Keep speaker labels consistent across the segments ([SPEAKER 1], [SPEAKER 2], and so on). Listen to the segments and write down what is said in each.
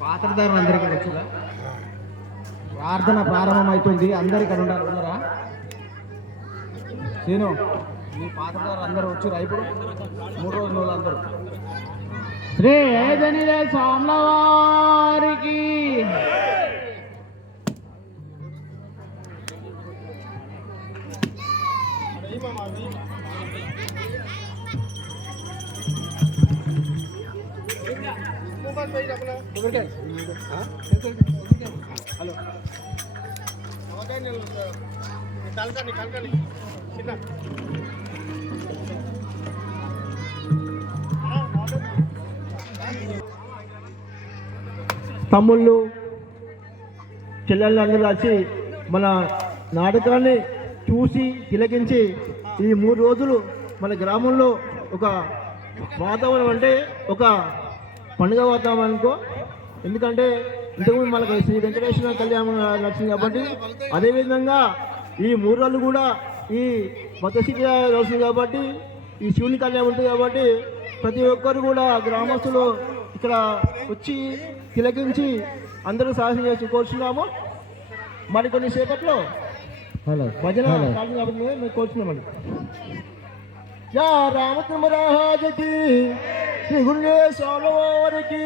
[SPEAKER 1] పాత్రదారులు అందరికీ వచ్చుగా ప్రార్థన ప్రారంభమవుతుంది అందరికీ ఇక్కడ ఉండాలి. ఉన్నారా? నేను మీ పాత్రదారులు అందరూ వచ్చారు ఇప్పుడు? మూడు రోజులు అందరూ. శ్రీ ఏదనిలే స్వాములవారికి హలో
[SPEAKER 2] తమ్ముళ్ళు చెల్లెళ్ళు అందరూ వచ్చి మన నాటకాన్ని చూసి తిలకించి ఈ మూడు రోజులు మన గ్రామంలో ఒక వాతావరణం అంటే ఒక పండుగ వాతావరణం అనుకో. ఎందుకంటే ఇంతకుముందు మనకు శ్రీ వెంకటేశ్వర కళ్యాణం నచ్చింది కాబట్టి అదేవిధంగా ఈ మూడు రోజులు కూడా ఈ భక్తశిఖ వస్తుంది కాబట్టి ఈ శివుని కళ్యాణం ఉంటుంది కాబట్టి ప్రతి ఒక్కరు కూడా గ్రామస్తులు ఇక్కడ వచ్చి తిలకించి అందరూ సాహసం చేసి కోరుచున్నాము. మరి కొన్ని సేపట్లో భజన కోరుచున్నామండి. యా రామచంద్రరాజకి శ్రీ గురుడే స్వామివారికి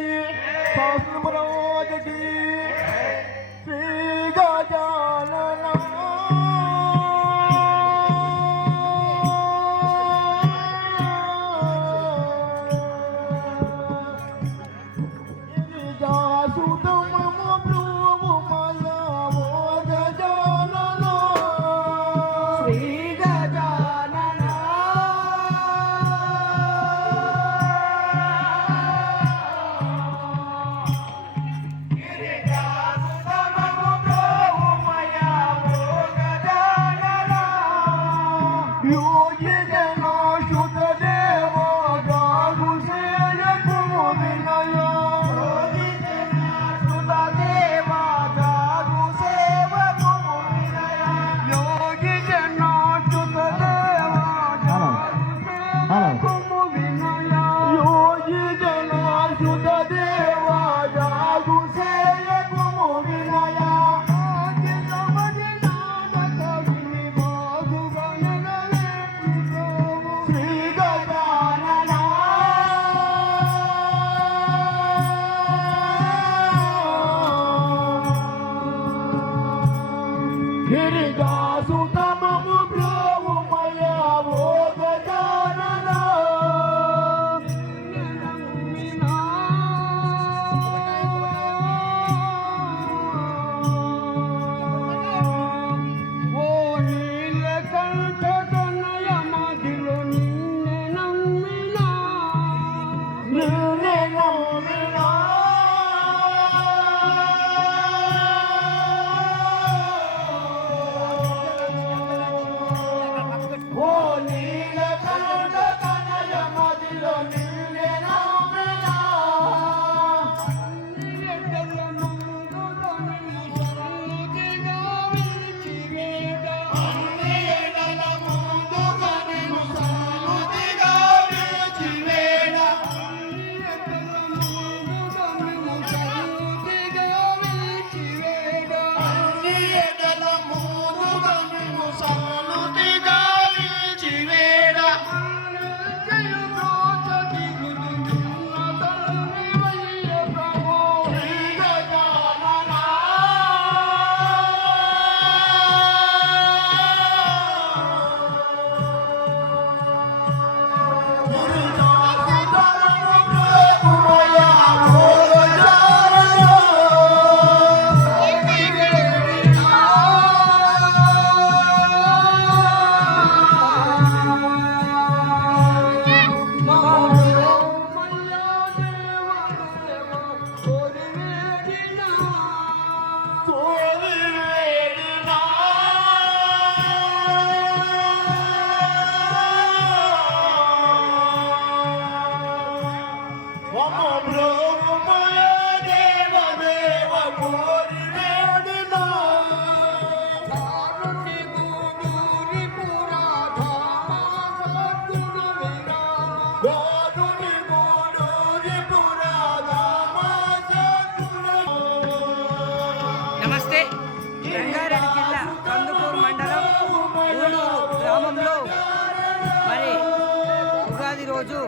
[SPEAKER 3] Ugadi రోజు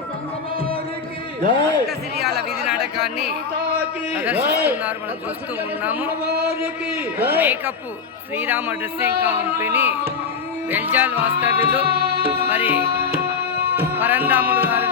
[SPEAKER 3] సిరియాల వీధి నాటకాన్ని ప్రదర్శిస్తున్నారు. మనం చూస్తూ ఉన్నాము. Makeup Srirama dressing company Veljal వాస్తవ్యులు మరి పరందాములు గారు